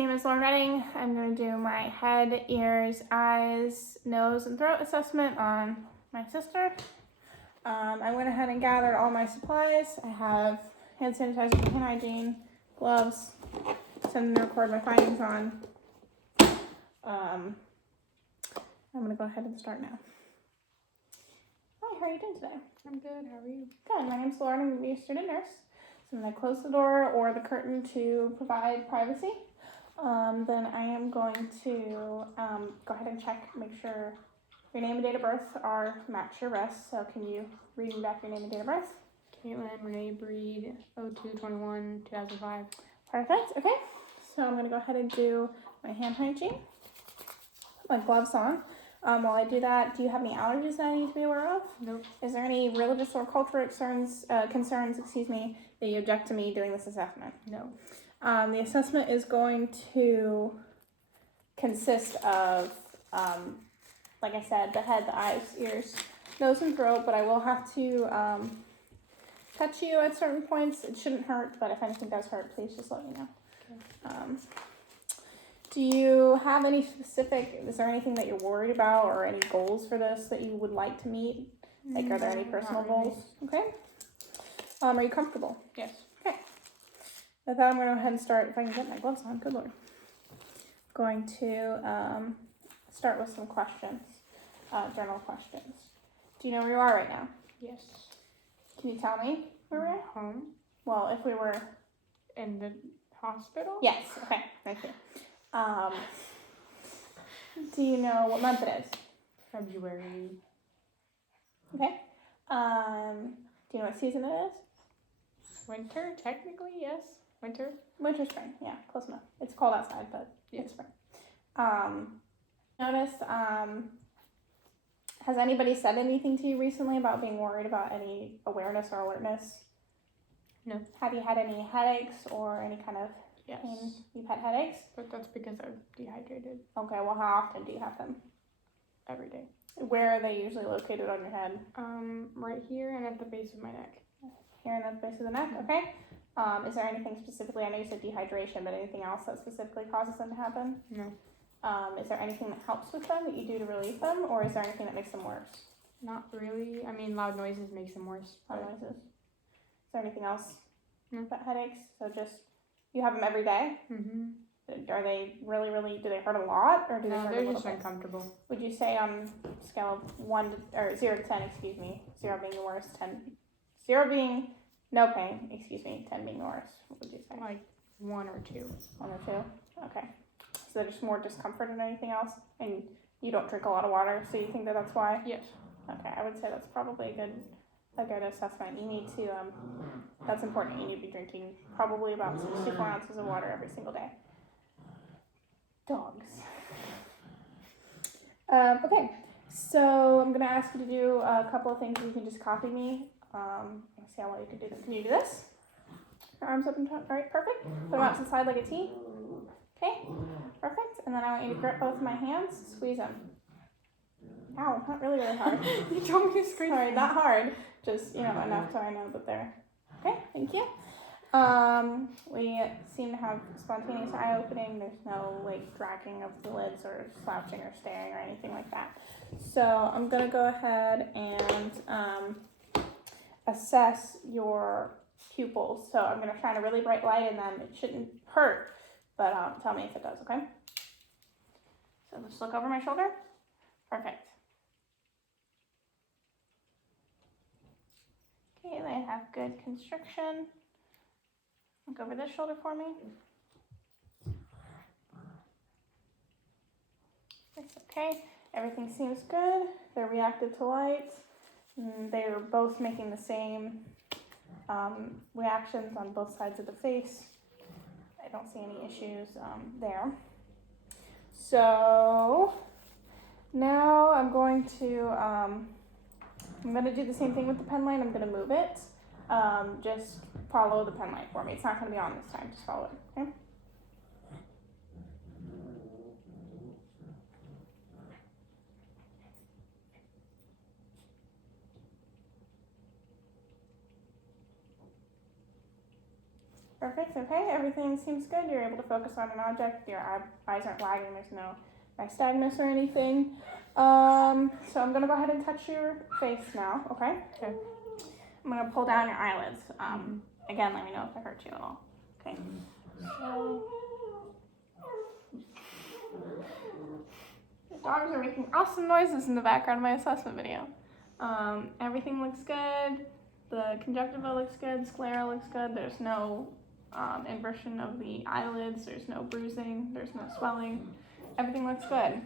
name is Lauren Redding. I'm going to do my head, ears, eyes, nose, and throat assessment on my sister. I went ahead and gathered all my supplies. I have hand sanitizer and hand hygiene, gloves, something to record my findings on. I'm going to go ahead and start now. Hi, how are you doing today? I'm good. How are you? Good. My name's Lauren. I'm going to be a student nurse. So I'm going to close the door or the curtain to provide privacy. Then I am going to go ahead and check, make sure your name and date of birth are match your rest. So can you read me back your name and date of birth? Caitlin Renee Breed, 02/21, 2005. Perfect. Okay. So I'm going to go ahead and do my hand hygiene. Put my gloves on. While I do that, do you have any allergies that I need to be aware of? Nope. Is there any religious or cultural concerns, that you object to me doing this assessment? No. The assessment is going to consist of, like I said, the head, the eyes, ears, nose, and throat, but I will have to touch you at certain points. It shouldn't hurt, but if anything does hurt, please just let me know. Okay. Do you have any is there anything that you're worried about or any goals for this that you would like to meet? Like, are there any personal goals? Okay. Are you comfortable? Yes. Okay. With that, I'm going to go ahead and start, if I can get my gloves on, good lord. Going to start with some questions, general questions. Do you know where you are right now? Yes. Can you tell me where we're at? Home. Well, if we were... In the hospital? Yes, okay, thank you. Do you know what month it is? February. Okay. Do you know what season it is? Winter, technically, yes. Winter. Winter, spring, yeah, close enough. It's cold outside, but Yes. it's spring. Notice, has anybody said anything to you recently about being worried about any awareness or alertness? No. Have you had any headaches or any kind of Yes. pain? You've had headaches? But that's because I'm dehydrated Okay, well, how often do you have them? every day. Where are they usually located on your head? Right here and at the base of my neck. Here in the base of the neck, okay. Is there anything specifically, I know you said dehydration, but anything else that specifically causes them to happen? No. Is there anything that helps with them that you do to relieve them, or is there anything that makes them worse? Not really. I mean, loud noises makes them worse. Loud noises. Is there anything else? No. About headaches? So just, you have them every day? Mm-hmm. Are they really, do they hurt a lot, or do they No, hurt a they're little just bit? uncomfortable. Would you say on a scale of 0 to 10, 0 being the worst, 0 being no pain, 10 being the worst, what would you say? Like 1 or 2. 1 or 2? Okay. So just more discomfort than anything else? And you don't drink a lot of water, so you think that that's why? Yes. Okay, I would say that's probably a good assessment. You need to, that's important. You need to be drinking probably about 64 ounces of water every single day. Dogs. Okay, so I'm going to ask you to do a couple of things. You can just copy me. Let's see how well you can do this. Can you do this? Your arms up and top. All right, perfect. Put them out to the side like a T. Okay, perfect. And then I want you to grip both of my hands, squeeze them. Ow, not really hard. You told me to squeeze. Sorry, not hard. Just, enough so I know that they're... Okay, thank you. We seem to have spontaneous eye opening. There's no, dragging of the lids or slouching or staring or anything like that. So I'm going to go ahead and assess your pupils. So I'm going to shine a really bright light in them. It shouldn't hurt, but tell me if it does, okay? So just look over my shoulder. Perfect. Okay, they have good constriction. Look over this shoulder for me. It's okay. Everything seems good. They're reactive to light. They're both making the same reactions on both sides of the face. I don't see any issues there. So now I'm going to do the same thing with the pen line. I'm going to move it. Just follow the pen line for me. It's not going to be on this time. Just follow it, okay? Perfect. Okay, everything seems good. You're able to focus on an object. Your eyes aren't lagging. There's no nystagmus or anything. So I'm gonna go ahead and touch your face now. Okay. Okay. I'm gonna pull down your eyelids. Again, let me know if it hurts you at all. Okay. So the dogs are making awesome noises in the background of my assessment video. Everything looks good. The conjunctiva looks good. Sclera looks good. There's no inversion of the eyelids. There's no bruising. There's no swelling. Everything looks good.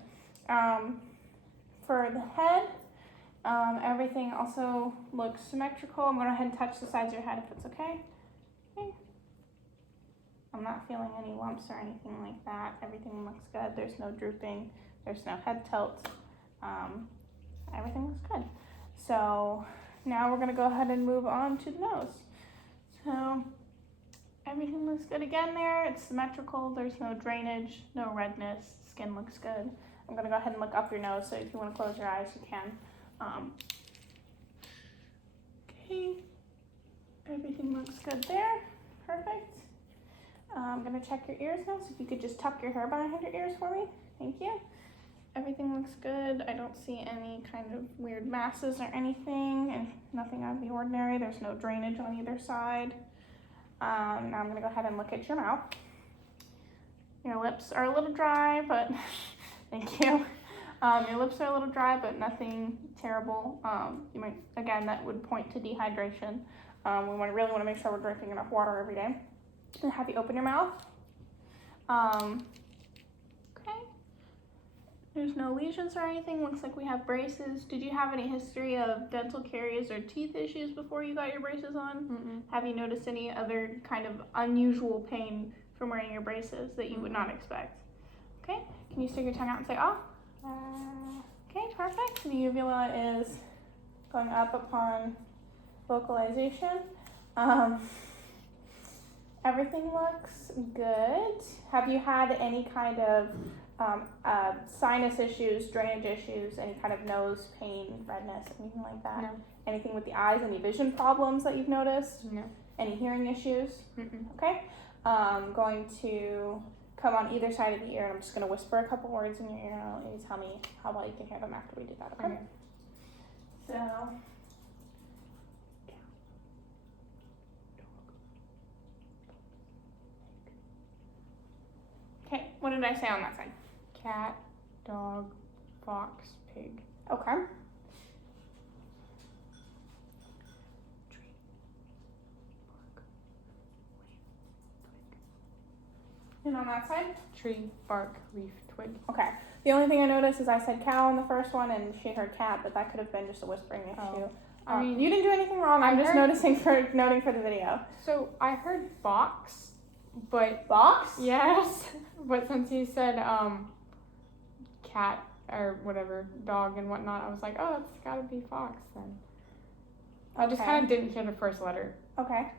For the head, everything also looks symmetrical. I'm going to go ahead and touch the sides of your head if it's okay. Okay. I'm not feeling any lumps or anything like that. Everything looks good. There's no drooping. There's no head tilt. Everything looks good. So now we're going to go ahead and move on to the nose. So everything looks good again there. It's symmetrical. There's no drainage, no redness. Skin looks good. I'm going to go ahead and look up your nose, so if you want to close your eyes, you can. Okay. Everything looks good there. Perfect. I'm going to check your ears now, so if you could just tuck your hair behind your ears for me. Thank you. Everything looks good. I don't see any kind of weird masses or anything, and nothing out of the ordinary. There's no drainage on either side. Now I'm going to go ahead and look at your mouth. Your lips are a little dry, but thank you. Your lips are a little dry, but nothing terrible. You might, again, that would point to dehydration. We really want to make sure we're drinking enough water every day. And have you open your mouth. Okay. There's no lesions or anything. Looks like we have braces. Did you have any history of dental caries or teeth issues before you got your braces on? Mm-mm. Have you noticed any other kind of unusual pain from wearing your braces that you would not expect? Okay. Can you stick your tongue out and say, oh? Okay, perfect. The uvula is going up upon vocalization. Everything looks good. Have you had any kind of sinus issues, drainage issues, any kind of nose pain, redness, anything like that? No. Anything with the eyes, any vision problems that you've noticed? No. Any hearing issues? Mm-mm. Okay. I'm going to come on either side of the ear, and I'm just going to whisper a couple words in your ear, and you tell me how well you can hear them after we do that, okay? So, okay, what did I say on that side? Cat, dog, fox, pig. Okay. And on that side? Tree, bark, leaf, twig. Okay. The only thing I noticed is I said cow on the first one, and she heard cat, but that could have been just a whispering issue. I mean, you didn't do anything wrong. I'm just noting for the video. So I heard box, but Box? yes, but since you said cat or whatever, dog and whatnot, I was like, oh, it's gotta be fox then. I just kind of didn't hear the first letter. Okay.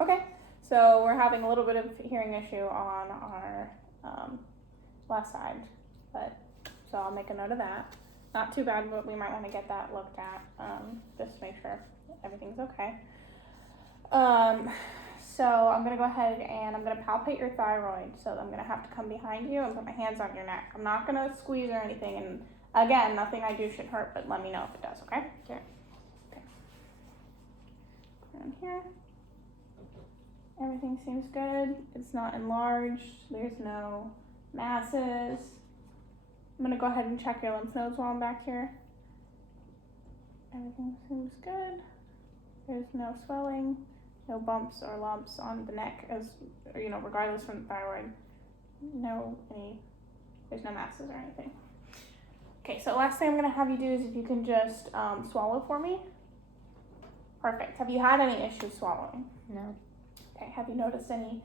Okay. So we're having a little bit of hearing issue on our left side, but so I'll make a note of that. Not too bad, but we might want to get that looked at just to make sure everything's okay. So I'm gonna go ahead and I'm gonna palpate your thyroid. So I'm gonna have to come behind you and put my hands on your neck. I'm not gonna squeeze or anything, and again, nothing I do should hurt, but let me know if it does. Okay? Okay. Okay. Put it in here. Everything seems good. It's not enlarged. There's no masses. I'm gonna go ahead and check your lymph nodes while I'm back here. Everything seems good. There's no swelling, no bumps or lumps on the neck, regardless from the thyroid. There's no masses or anything. Okay, so last thing I'm gonna have you do is if you can just swallow for me. Perfect. Have you had any issues swallowing? No. Okay, have you noticed any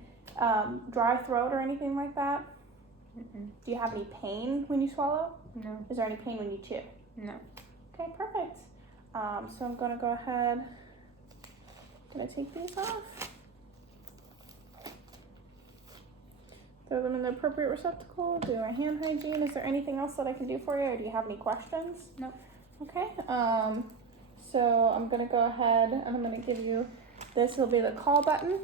dry throat or anything like that? Mm-mm. Do you have any pain when you swallow? No. Is there any pain when you chew? No. Okay, perfect. So I'm gonna go ahead. Did I take these off? Throw them in the appropriate receptacle. Do our hand hygiene. Is there anything else that I can do for you, or do you have any questions? No. Okay. So I'm gonna go ahead and I'm gonna give you this. Will be the call button.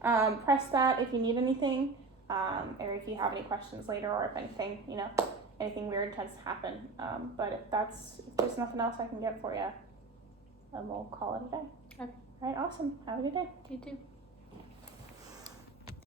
Press that if you need anything, or if you have any questions later, or if anything, anything weird tends to happen. But if there's nothing else I can get for you, then we'll call it a day. Okay. All right, awesome. Have a good day. You too.